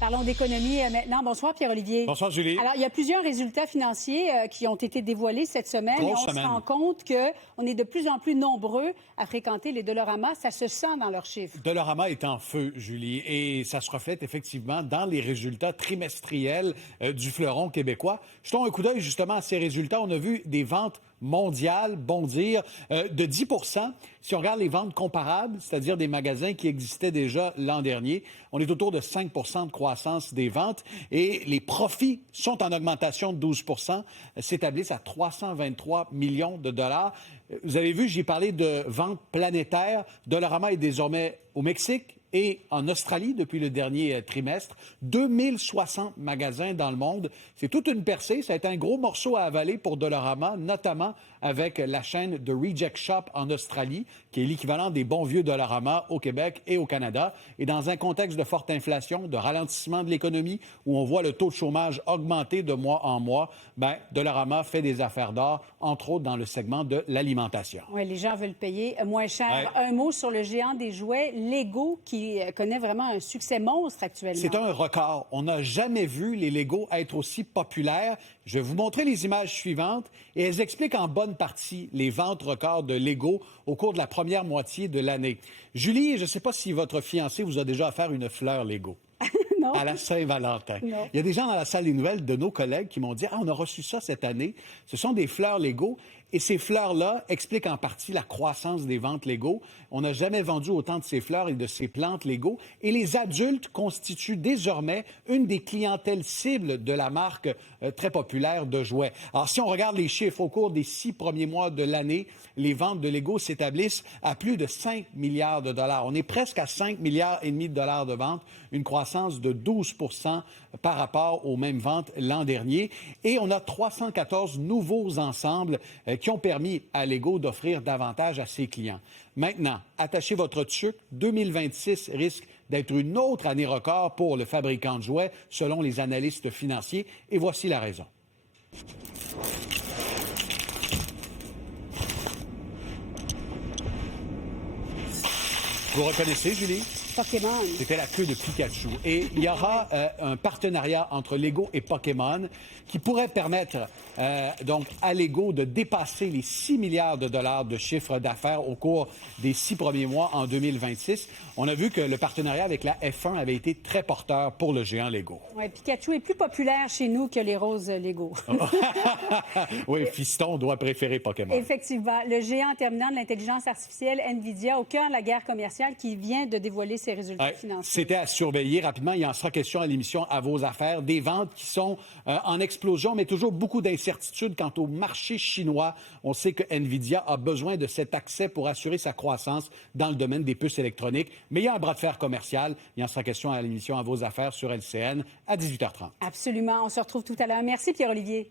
Parlons d'économie maintenant. Bonsoir, Pierre-Olivier. Bonsoir, Julie. Alors, il y a plusieurs résultats financiers qui ont été dévoilés cette semaine. Grosse et on semaine. se rend compte qu'on est de plus en plus nombreux à fréquenter les Dollarama. Ça se sent dans leurs chiffres. Dollarama est en feu, Julie, et ça se reflète effectivement dans les résultats trimestriels du fleuron québécois. Jetons un coup d'œil justement à ces résultats. On a vu des ventes mondiales bondir de 10 %. Si on regarde les ventes comparables, c'est-à-dire des magasins qui existaient déjà l'an dernier, on est autour de 5 % de croissance des ventes et les profits sont en augmentation de 12 %, s'établissent à 323 millions de dollars. Vous avez vu, j'ai parlé de ventes planétaires. Dollarama est désormais au Mexique et en Australie depuis le dernier trimestre. 2060 magasins dans le monde. C'est toute une percée. Ça a été un gros morceau à avaler pour Dollarama, notamment avec la chaîne de Reject Shop en Australie, qui est l'équivalent des bons vieux Dollarama au Québec et au Canada. Et dans un contexte de forte inflation, de ralentissement de l'économie, où on voit le taux de chômage augmenter de mois en mois, Dollarama fait des affaires d'or, entre autres dans le segment de l'alimentation. Oui, les gens veulent payer moins cher. Ouais. Un mot sur le géant des jouets Lego qui connaît vraiment un succès monstre actuellement. C'est un record. On n'a jamais vu les Lego être aussi populaires. Je vais vous montrer les images suivantes et elles expliquent en bonne partie les ventes records de Lego au cours de la première moitié de l'année. Julie, je ne sais pas si votre fiancé vous a déjà offert une fleur Lego. Non. À la Saint-Valentin. Non. Il y a des gens dans la salle des nouvelles de nos collègues qui m'ont dit « Ah, on a reçu ça cette année. » Ce sont des fleurs Lego. Et ces fleurs-là expliquent en partie la croissance des ventes Lego. On n'a jamais vendu autant de ces fleurs et de ces plantes Lego. Et les adultes constituent désormais une des clientèles cibles de la marque très populaire de jouets. Alors, si on regarde les chiffres au cours des 6 premiers mois de l'année, les ventes de Lego s'établissent à plus de 5 milliards de dollars. On est presque à 5 milliards et demi de dollars de ventes, une croissance de 12 % par rapport aux mêmes ventes l'an dernier. Et on a 314 nouveaux ensembles qui ont permis à Lego d'offrir davantage à ses clients. Maintenant, attachez votre tuque, 2026 risque d'être une autre année record pour le fabricant de jouets, selon les analystes financiers. Et voici la raison. Vous reconnaissez, Julie? Pokémon. C'était la queue de Pikachu. Et il y aura un partenariat entre Lego et Pokémon qui pourrait permettre donc à Lego de dépasser les 6 milliards de dollars de chiffre d'affaires au cours des 6 premiers mois en 2026. On a vu que le partenariat avec la F1 avait été très porteur pour le géant Lego. Oui, Pikachu est plus populaire chez nous que les roses Lego. Oui, Fiston doit préférer Pokémon. Effectivement. Le géant terminant de l'intelligence artificielle, NVIDIA, au cœur de la guerre commerciale, qui vient de dévoiler ses résultats financiers. C'était à surveiller rapidement. Il en sera question à l'émission À vos affaires. Des ventes qui sont en explosion, mais toujours beaucoup d'incertitudes quant au marché chinois. On sait que NVIDIA a besoin de cet accès pour assurer sa croissance dans le domaine des puces électroniques. Mais il y a un bras de fer commercial. Il en sera question à l'émission À vos affaires sur LCN à 18h30. Absolument. On se retrouve tout à l'heure. Merci, Pierre-Olivier.